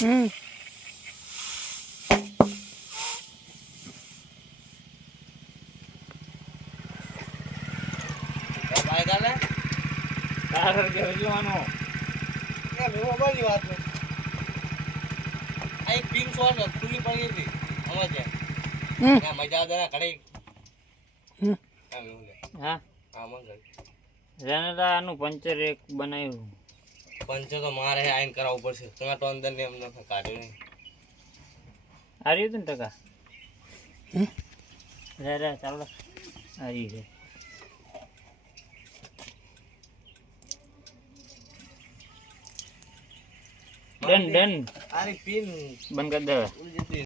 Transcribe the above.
ભાઈ ગાલે તાર કે જોવાનો એ મેવો બોલી વાત ને આ એક પિન શોટ ખુલ્લી પડી હતી સમજ ના મજા આવે ના કડે હા મેવું લે હા હા મંગળ રેનડાનું પંચર એક બનાવ્યું પંચો તો મારે આઈન કરાવવું પડશે તમારે તો અંદર ને એમ ન કાઢ્યો નહીં આ રહ્યું હતું ને ટકા રે ચાલો આ રહ્યું છે ડન આરી પિન બંધ કરી દે ઉડી જતી